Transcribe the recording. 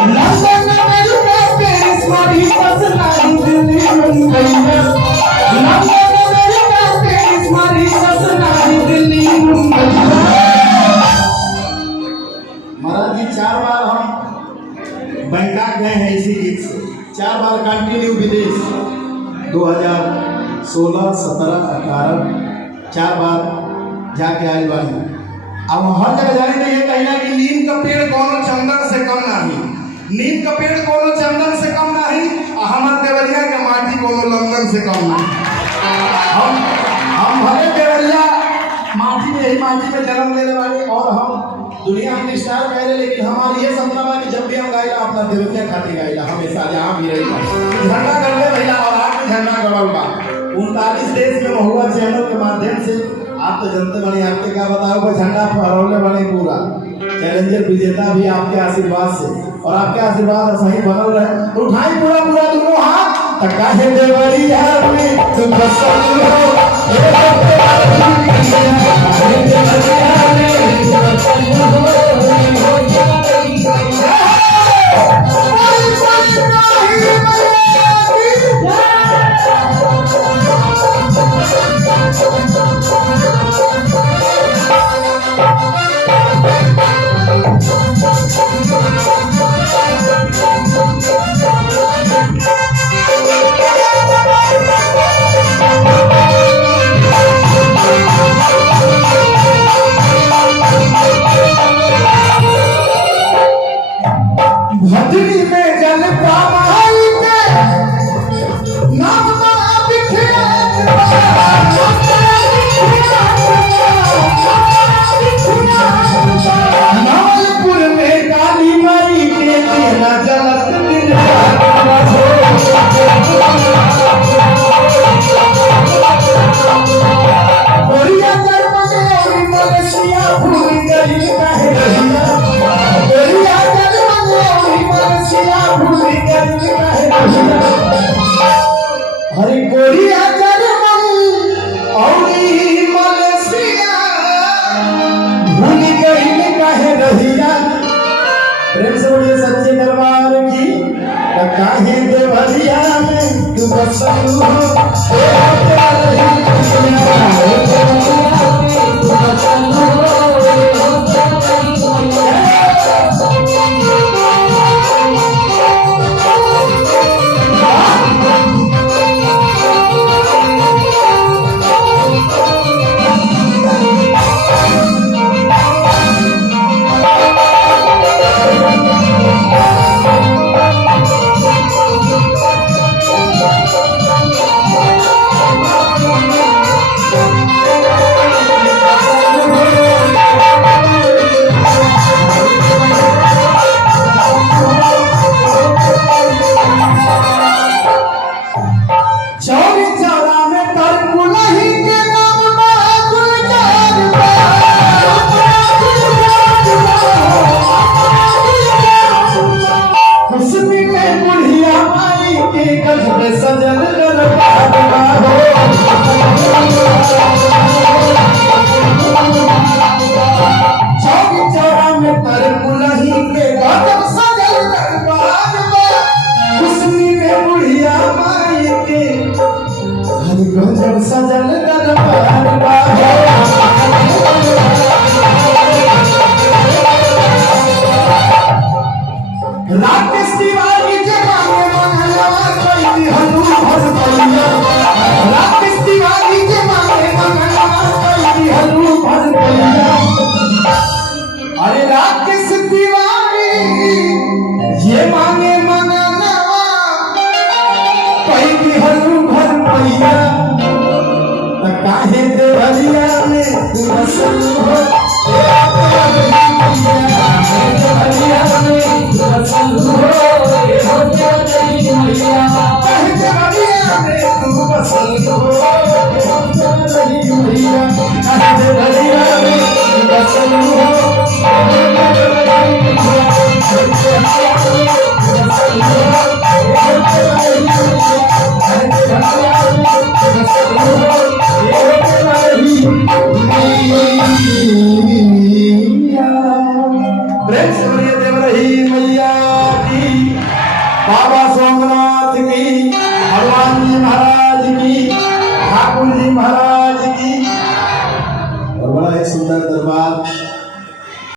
London America Paris Mauritius नाई दिल्ली मुंबई में London America Paris Mauritius नाई दिल्ली मुंबई में। महाराज जी 4 बार हम बैंकॉक गए हैं इसी गीत से, 4 बार कंटिन्यू विदेश, 2016, 17, 18 4 बार जाके आए बानी। अब हर जगह जाने के लिए कहना कि नीम का पेड़ कोनो चंदन से कम नहीं, नीम का पेड़ कोनो चंदन से कम नहीं, हमार देवरिया के माटी कोनो लंदन से कम नहीं। हम भले देवरिया माटी में ही माटी में जन्म लेने वाले और हम दुनिया में स्टार कह रहे, लेकिन हमारी ये सपना है कि जब भी हम गाइला अपना देवरिया खातिर गाइला, हमेशा जहाँ भी रही झंडा कर ले भैया। और आज भी झंडा गड़ल बा 39 देश में महुआ चैनल के माध्यम से। आप तो जनते बने, आपके क्या बताओ, झंडा फहरौले बने पूरा चैलेंजर विजेता भी आपके आशीर्वाद से, और आपके आशीर्वाद सही बनल रहे। तो उठाई पूरा पूरा दोनों हाथ, काहे देवरिया में तुम बसल हो, भदरी में जल पामाई के नाम बड़ा बिखरा, नालपुर में काली माई के तेरा जलत दिन गोरिया जरमने और मलेशिया भूल गई काहे रहिया, गोरिया हरी गोरिया जर्मन और मलेशिया भूल गई काहे रहिया। प्रेम से बोलिए सच्चे दरबार की, काहे देवरिया में तू बसल हो, सजल दरबार राकेश तिवारी जमाने मंगलवा कोई हनु भर पैया, राकेश तिवारी जमाने मंगलवा कोई हनु भर पैया। अरे राकेश तिवारी ये मांगे मंगलवा कोई हनु भर पैया, काहे देवरिया में तू बसल हो, देवरिया में तू बसल हो, काहे देवरिया में तू बसल हो, काहे देवरिया में तू बसल हो। देव रही मैया की, बाबा सोमनाथ की